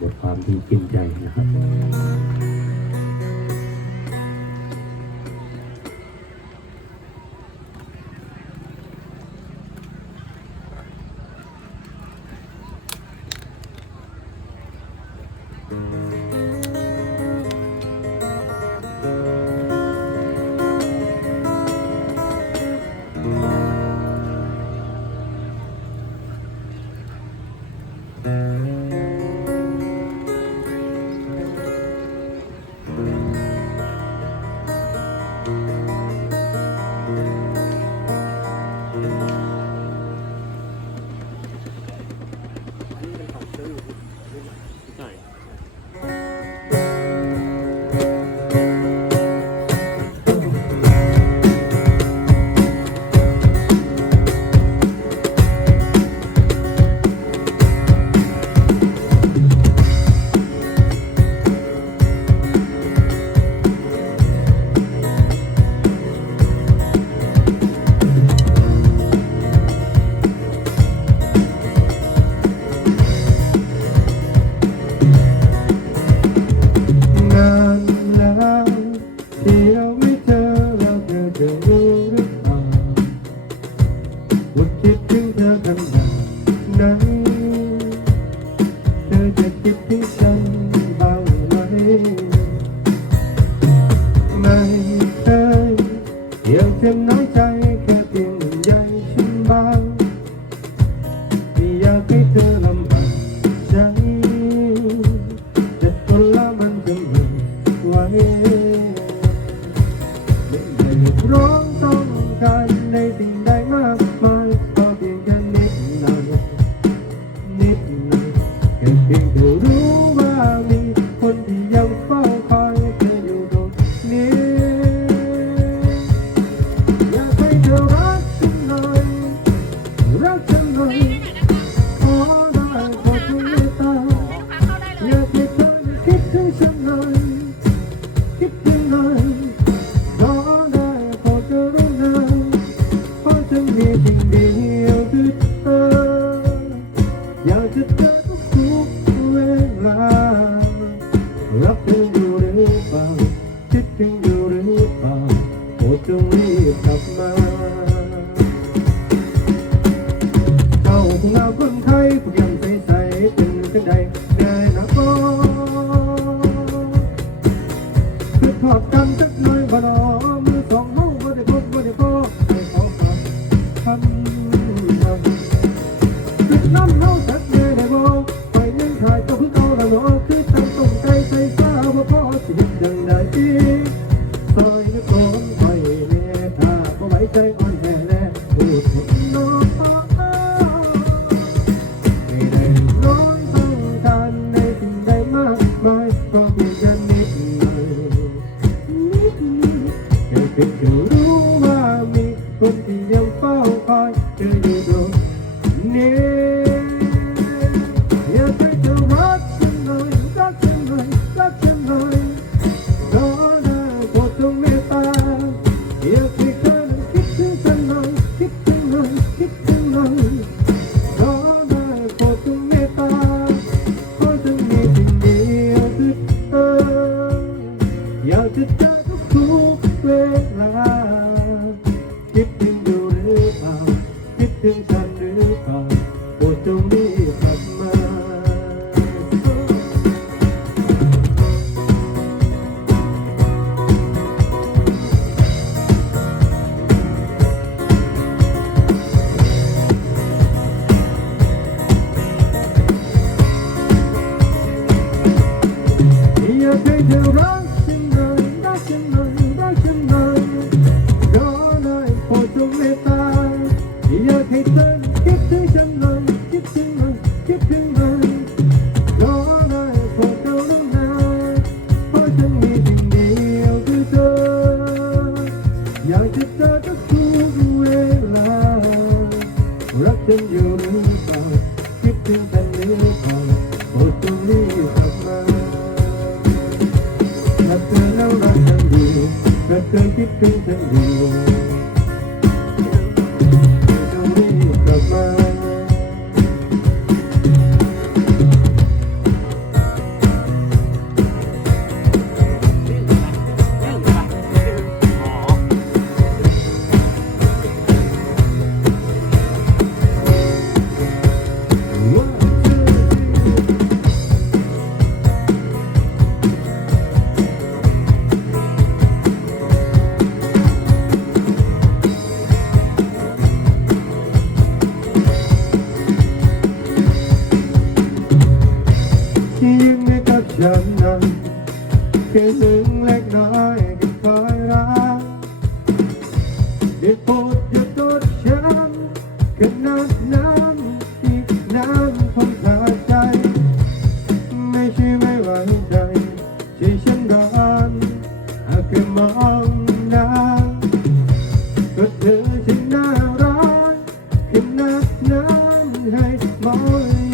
บทความที่กินใจนะครับ tem um pa pa te do ne You Run. นั้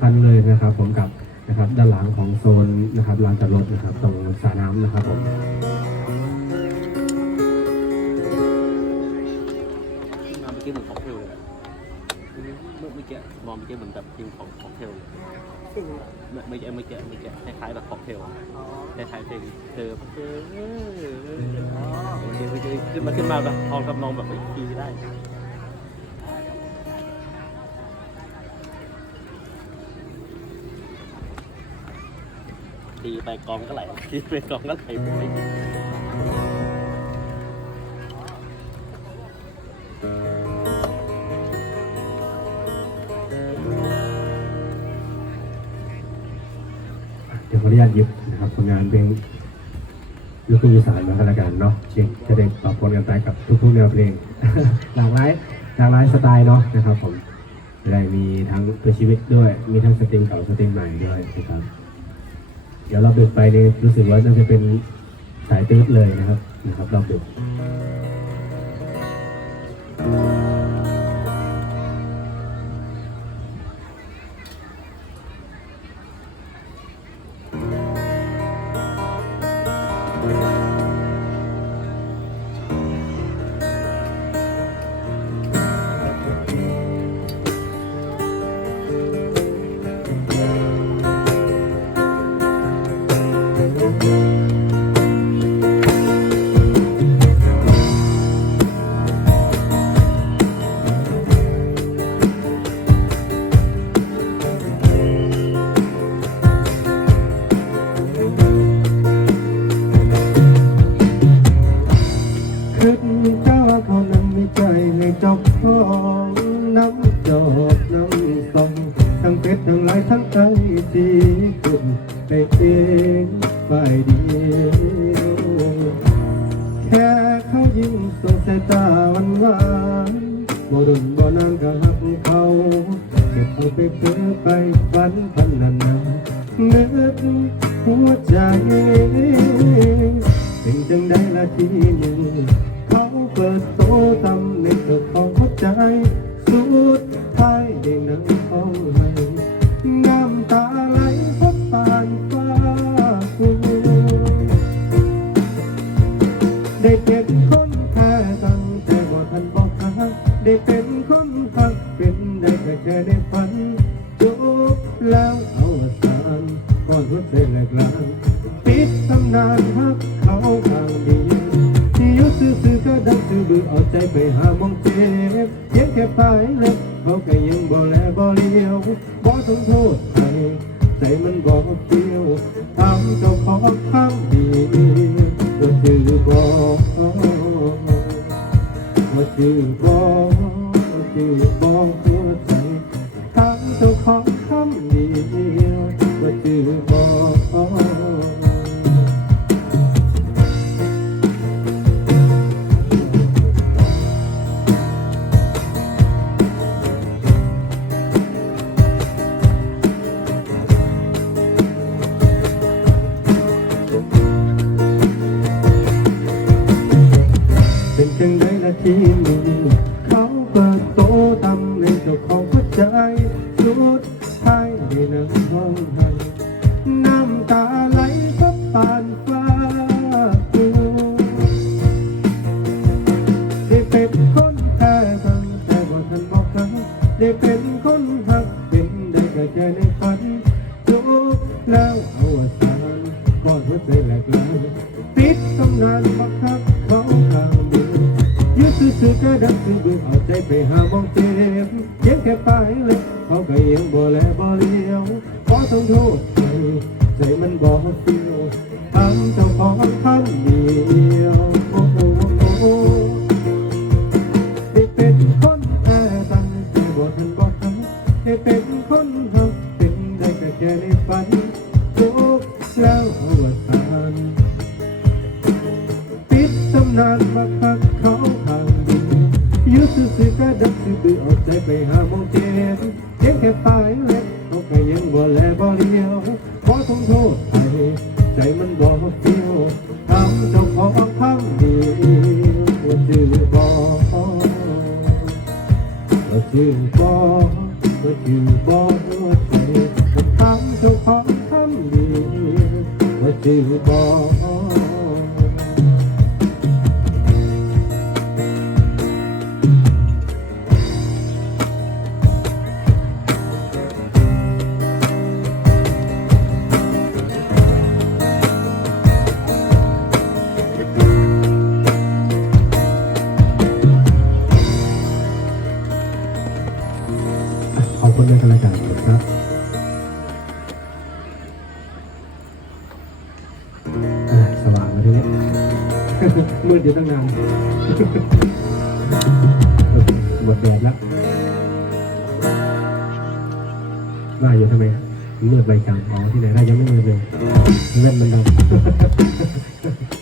ครับหลายคันเลยนะครับผมกับนะครับด้านหลังของโซนนะครับลานจอดรถนะครับตรงสระน้ำนะครับผมมาเมื่อกี้เหมือนค็อกเทลเลยอะเมื่อเมื่อกี้มองเมื่อกี้เหมือนแบบกินของค็อกเทลเลยเมื่อเมื่อกี้เมื่อกี้เมื่อกี้คล้ายๆแบบค็อกเทลคล้ายๆเพลงเธอเธอเออเมื่อกี้เมื่อกี้ขึ้นมาขึ้นมาแบบพร้อมกับมองแบบเฮ้ยคีย์ได้ ตีไปกองก็ไหลตีไปกองก็ไหลไปเดี๋ยวขออนุญาตหยิบนะครับผลงานเพลงลูกทุ่งอีสานมากันละกันเนาะเชียงจะได้ตอบผลกันไปกับทุกๆแนวเพลง หลากหลายหลากหลายสไตล์เนาะนะครับผมจะได้มีทั้งเพื่อชีวิตด้วย มีทั้งสตรีมเก่าสตรีมใหม่ด้วยนะครับ เดี๋ยวเราเบิกไปเนี่ยรู้สึกว่าน่าจะเป็นสายตืดเลยนะครับนะครับเราเบิก ยิ่งสงสายตาวันวานบ่รุนบ่นานก็หักเขาเก็บเอาไปเพื่อไปฝันฝันนานนานึกหัวใจ เป็นจังได้ละทีหนึ่ง ดียวขอต้องโทษใจใจมันบอกเดียวทำเจ้าของทำดีก็จือบอกมาจือบอกก็จือบอกหัวใจทำเจ้าของทำดีก็จือบอก ก็ดับสิบออกใจไปหาหมองเจ็บเจ็บแค่ปลายเล็บกไกยังบ่แลบ่เลี้ยวขอทงโทษไปใจมันบ่เฟียวทำเจ้าของทำดีว่าชื่อบ่ว่าชื่อบ่ว่าชื่อบ่ใจทำเจ้าของทำดีว่าชื่อบ่ มืดอยู่ตั้งนานหมดแดดแล้วว่าอยู่ทำไมมืดใบจางอ๋อที่ไหนได้ยังไม่มืดเลยเล่นมันดำ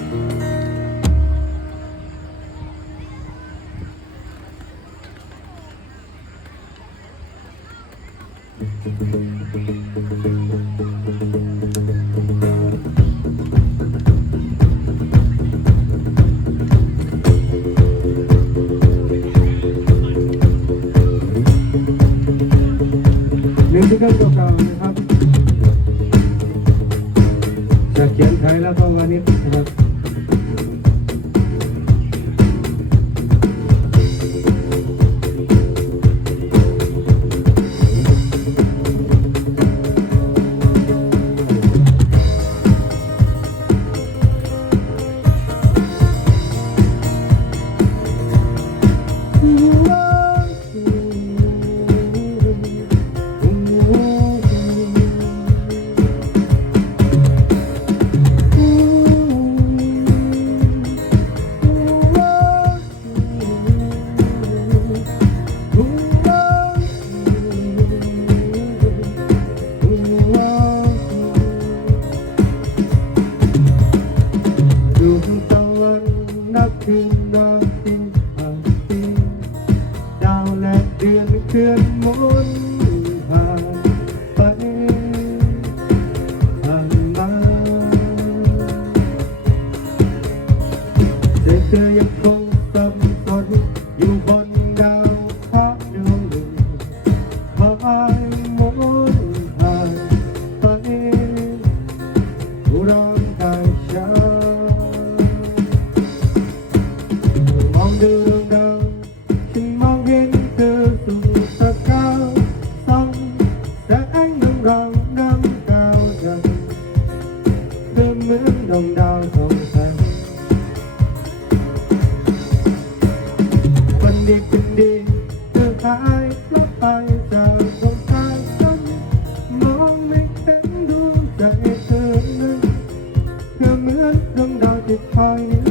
เหมือนเรื่องราวติดคอยใน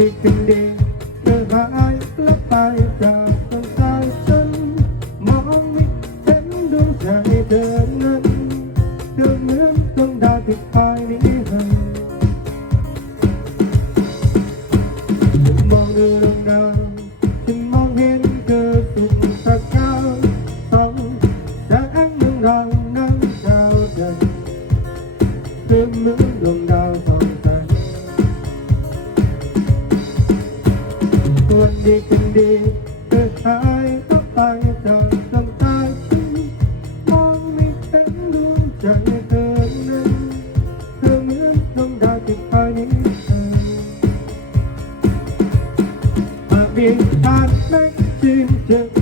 ding ding ding. Batman, Jim, Jim.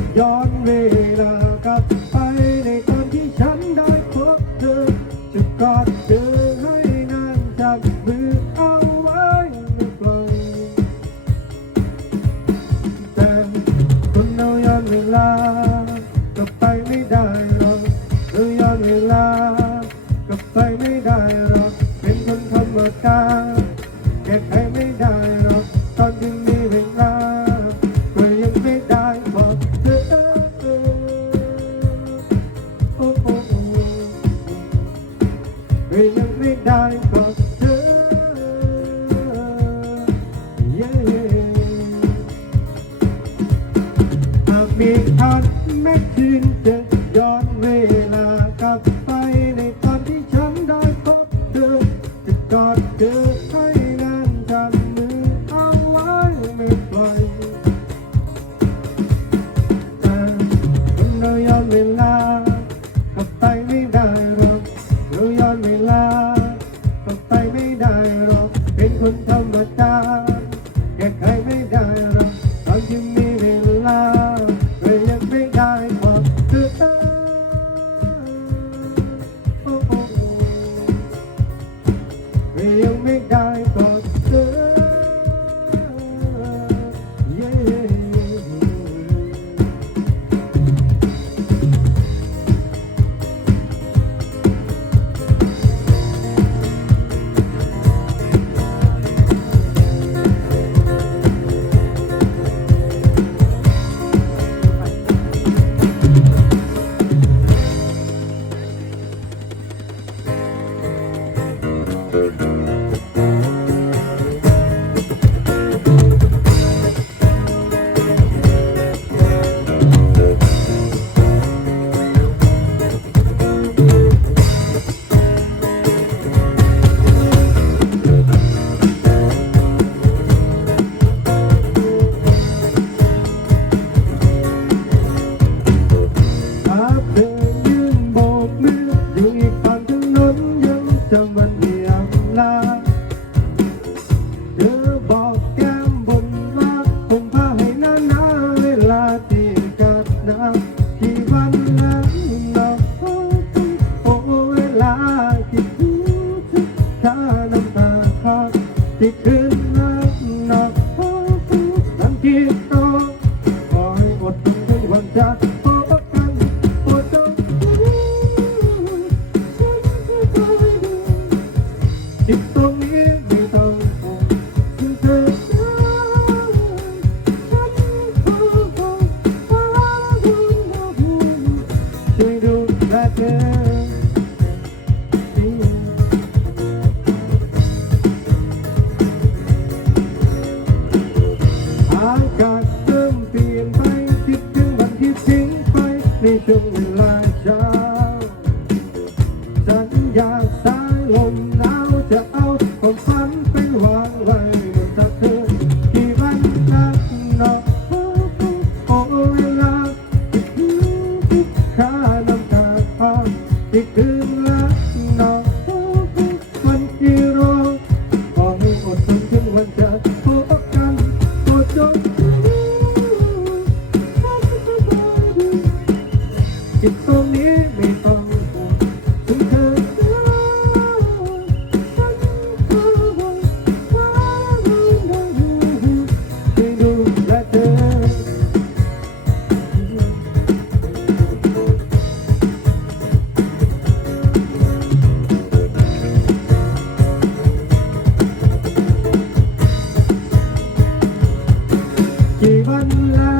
Ivan กี่